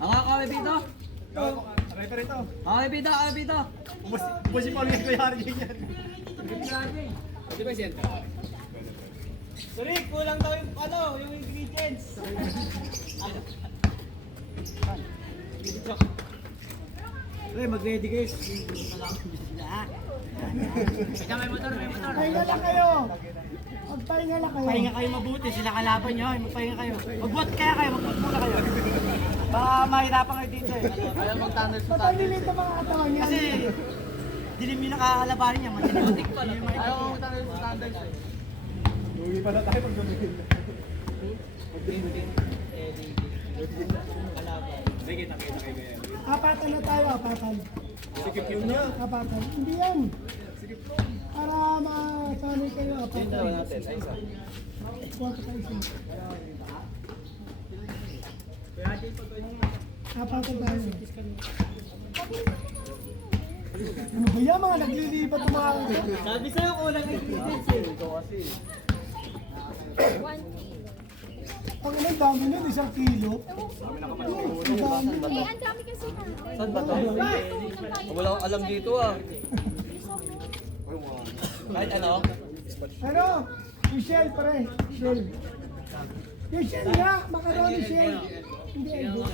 Ako, Pepito. Aray pa rito. Ako, Pepito. Ubus yung pamilya ko yung hari ganyan. Di ba siya? Sorry, kulang daw yung ingredients. Pre, mag-ready guys. Teka, may motor. Pahinga lang kayo. Magpahinga lang kayo. Pahinga kayo mabuti, sila kalaban nyo. Magpahinga kayo. Mag-bot kaya kayo, mag-bot muna kayo. Baka mahirapan kayo dito eh. Ayaw mag-tunnel sa Patalilit ang mga katawan niya. Kasi dilim yung nakakalabanin niya. Madilim pala. Ayaw mag-tunnel sa tunnel. Uwi pa na tayo pag-dumigil. Sige, nakita kayo. Apatan na tayo, apatan. Sikip yun niya. Apatan. Hindi yan. Para masanay kayo, apatan. Kuwata kayo siya. Apatan tayo. Ano ba yan mga naglilipat ng mga... Sabi sa'yo kulang ingredients eh. Ang ilang dami nun, 1 kilo. Ang dami. Eh, ang dami kasi natin. Saan ba to? Wala akong alam dito ah. Kahit ano? Ano? Michelle pare. Michelle. Yung Shell nga, macaroni Shell. Hindi, hindi.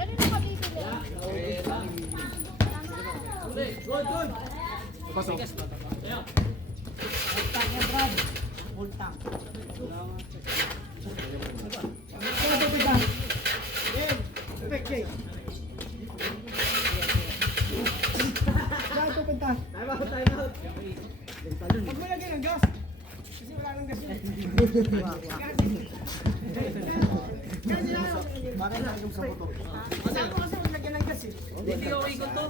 Ganun na kabibili. Kaya pita. Perfect cake. Kaya pita. Huwag mo lagyan ng gas. Kasi wala nang gas yun. Bakit na yung sa motor? Kasama kasi huwag lagyan ng gas eh. Hindi ko ikot to.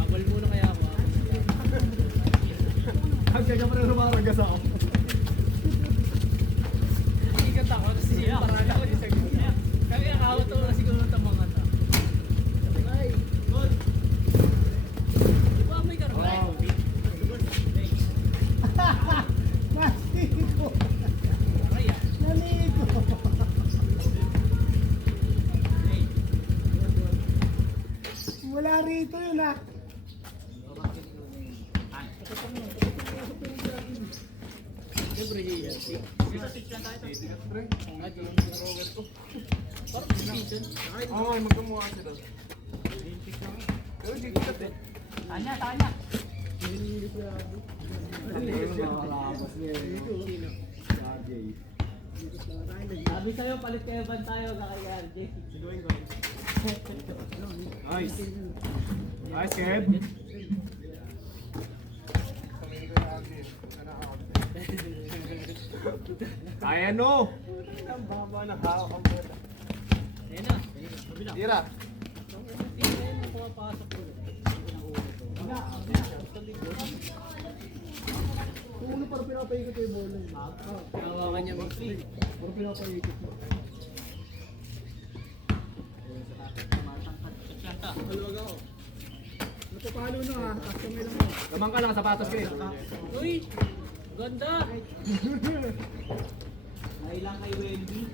Abal muna kaya ako. Ang kaya pa rin rumaragas ako. Ikat ako kasi parang ako sa gitna. Kami nakawat to na siguro ng mga ta. Ay, good. Di ba may karabay? Naligo. Aray ah. Naligo. Wala rito yun ah. Siyempre yan. Dito sit lang tayo. Ay, yung rower ko. Parang position. Oo, magkamuha sila. Pero dito ka te. Tanya. Sabi sa'yo, palit kayo ban tayo kay RJ. Nice. Nice, Kev. Kaya no. Ang baba na hawak ang bola. Ayan na. Tira. Hindi na yun ang pumapasok ko. Ulo para pinapaikot yung bola. Hawakan niya mag Para pinapaikot mo. Maluwag ako. Napapalo na ha. Tapos kamay lang mo. Lamang ka lang, sapatos ka rin. Uy! Ganda! Ay lang kay Wendy.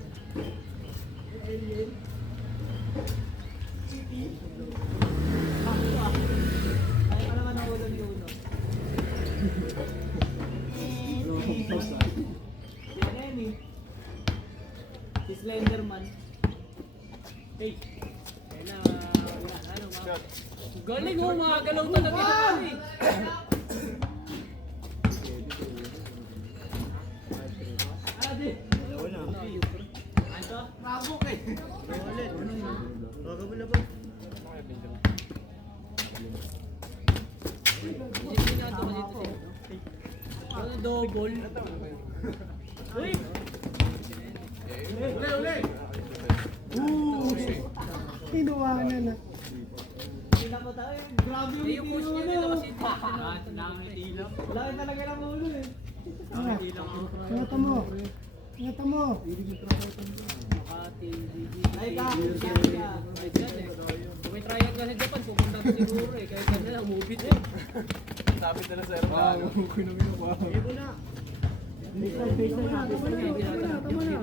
Ay ka naman ang ulo ni Uno. Si Renny. Si Slenderman. Hey! Kaya na, ano mga... Galing oh, mga galaw talaga ito eh. Adi! Ano? Mabok eh. Hindi nga ito kasi ito. Ano double? Uy! Kinuwanan na. Grabe yung push niya nila kasi ito. Namin ilang. Laki talaga ng ulo eh. Ingatan mo. Ingatan mo. Makati, Ay ka. Ay, dyan eh. sa Japan, pupunta ka siguro eh. Kahit ano lang, movie eh. Tapit na lang sa aeroplano. Ibo na. Tama na.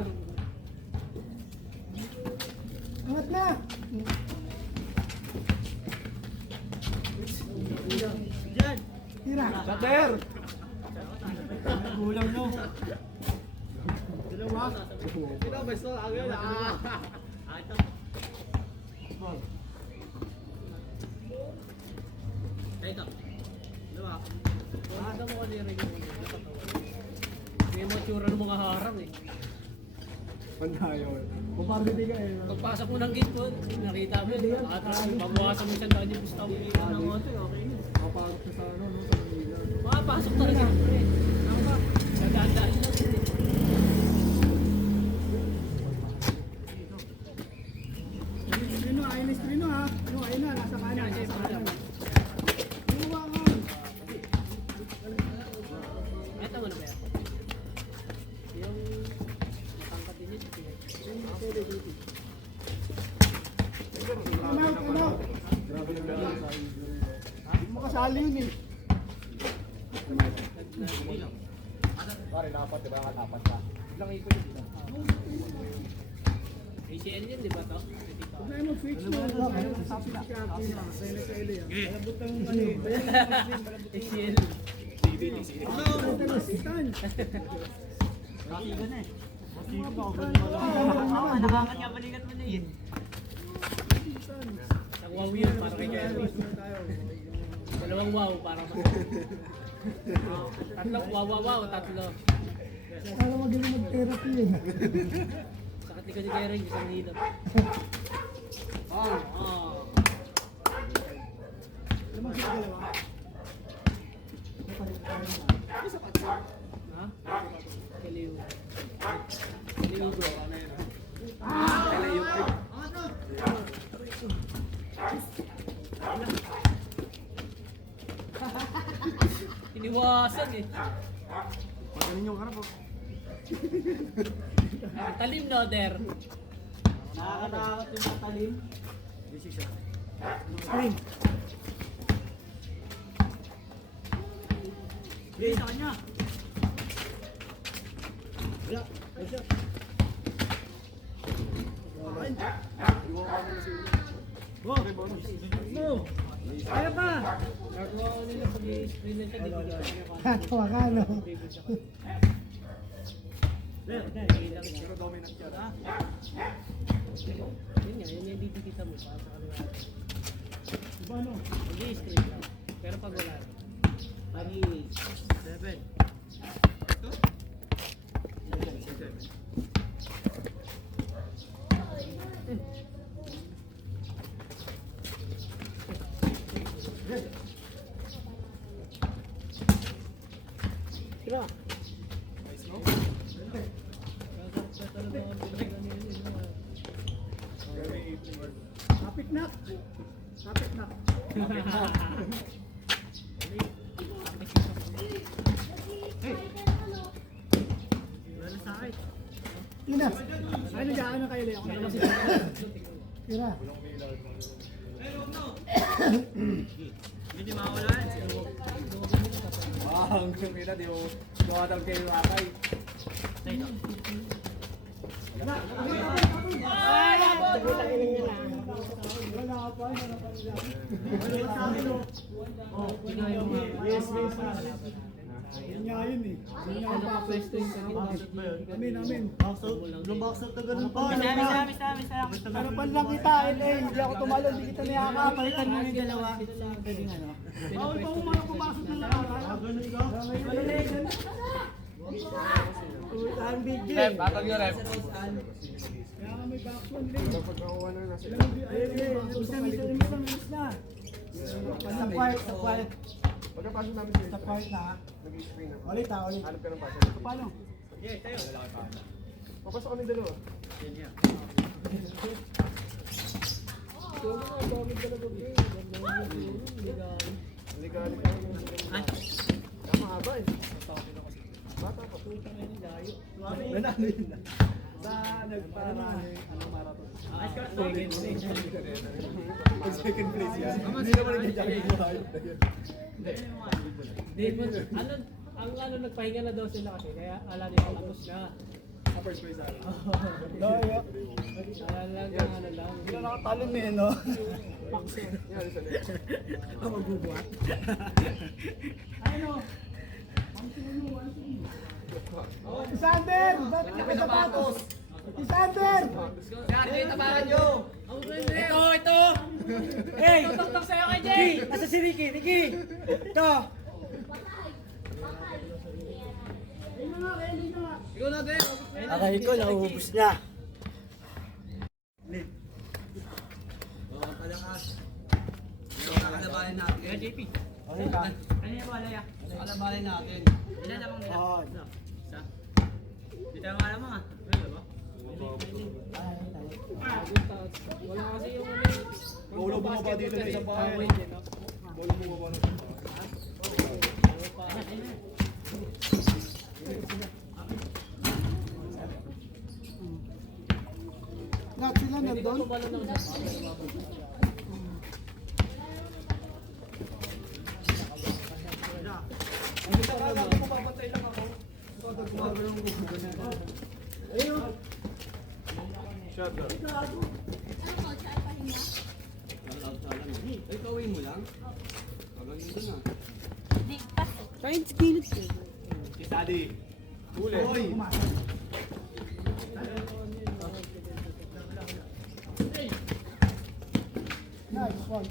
Angat na. Tira. Shatter! Kulang no. Dalawa. Ito, besto. Agad ah. Kaya ito. Diba? Pakita mo kasi rin yung may mga tsura ng mga harang eh. Pandayon. Bumarbiti ka eh. Pagpasok mo ng gate mo, nakita mo yun. Babawasan mo siya daan yung gusto mo. Ng konti, okay na. Kapag sa ano, no, sa Manila. Makapasok talaga yun, pre. Tama. Nagandaan lang yun eh. Strino, ayun na strino ha. Ano, ayun na, nasa kanan. Nasa kanan. Inuwakan. Ito mo na ba yan? Yung matangkad din yun. Ano, ano? Grabe lang lang sa Hindi mo kasali yun eh. Pare, dapat, diba? Dapat ka. Ilang ikot yun dito? ACL yun, di ba to? Huwag na yung mag-fix mo. Sabi ka, sa ili ah. Malabot ang ano eh. ACL. Sitan. Nabangat nga balikat mo na yun. Ang wow yun, para kay Jerry. Dalawang wow, para mas... Tatlong wow, tatlo. Para magaling mag-therapy eh. Sakit likod ni Jerry, isang hilap. Oh. Lamang siya dalawa. Ha? Kaliw. Kaliw bro. Iniwasan eh. Magaling yung karap, oh. Talim no, Der. Nakakatakot yung matalim. Screen. Hindi, sa kanya. No. Kaya pa. Nagawa ko nila pag i-screen na siya, di ba siya? Katawa ka no. Pero dominant siya. Yun nga, yun yung didikita mo para sa kanila. Diba no? Pag i-screen lang. Pero pag wala. Pari. 7. Tira. Kapit na. Kapit na. Wala sa akin. Ina. Ano dyan? Ano kayo Leo? Tira. Hindi mawala. Ang kumina, di mo gawa kayo akay. Wala ka pa. Wala pa nila. Yes, Yun nga yun eh. Yun nga ang backflash to Amin, amin. Lumbox out na ganun pa. Pero pan lang kita, hindi ako tumalo, hindi kita niyaka. Palitan mo yung dalawa. Pwedeng ano. Bawal pa umano pumasok ng lakaran. Ganun ka? Malalayan. Saan big Rep, batang yung rep. Kaya nga may backflash din. Pagkakuha na nasa Miss na. Sa quiet. Pagkapasok namin Sa quiet na. nag-screen ako. Ulit ha, ulit. Hanap ka ng pasok. Paano? Papasok kami dalawa. Hindi ka mahaba eh. Bata pa. Nanalo yun na. Sa nagpara, anong marathon? Second place yan. Hindi naman nag-jogging mo hayop na yun. Di mo, ang nagpahinga na daw sila kasi, kaya ala nila tapos na. First place ako. Daya. Ala lang. Hindi na nakatalon na yun, no? Yan, isa na. Si Sander! Ba't ka sapatos? Si Sander! Ito! Hey! Tutok sa'yo kay Jay! Nasa si Ricky! Ricky! Ito! Akay ko, nauubos niya. Kaya JP. Okay ka? Ano yung wala ya? Kalabanin natin. Ilan namang nila? Oo. Isa. Dito ang alam mo nga. Ano ba? Wala kasi yung ano eh. Bolo bumaba dito na isang bahay. Wait, eh, no? Bolo bumaba na isang bahay. Lahat sila nandun? Tumalo ng isa. Shot na. Di, pas. Si Daddy. Huli. Nice one.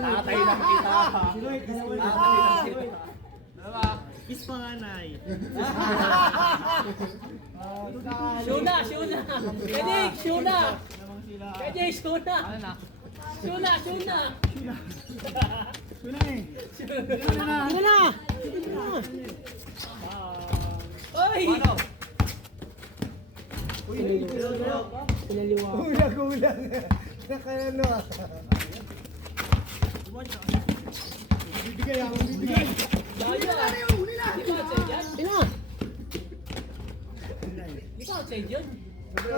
Tatay lang kita. Kiss panganay. Shuna! Kaya Shuna! Kaya Shuna! Shuna! Sino eh? Oy! Kulang. Nakayano ah. Bibigay. Layo ah! Di ba outside yan? Di ba outside yun? Tsaka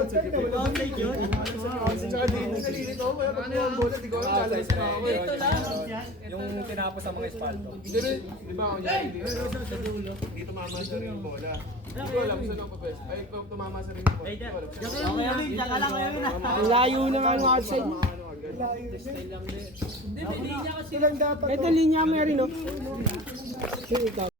dito nalilit ako. Kaya pag buwan bola, di ko alam lalay sa ako. Dito lang. Yung tinapos sa mga espalto. Hindi rin. Di ba ako dyan? Dito tumama sa ring yung bola. Hindi ko alam saan ako pwes. Ay, kung tumama sa ring yung bola. Hindi ko alam. Diyan ka lang ngayon na. Ang layo ng ano outside. Style lang din. Hindi, hindi niya kasi. Ilang dapat? Ito linya mo rin, no?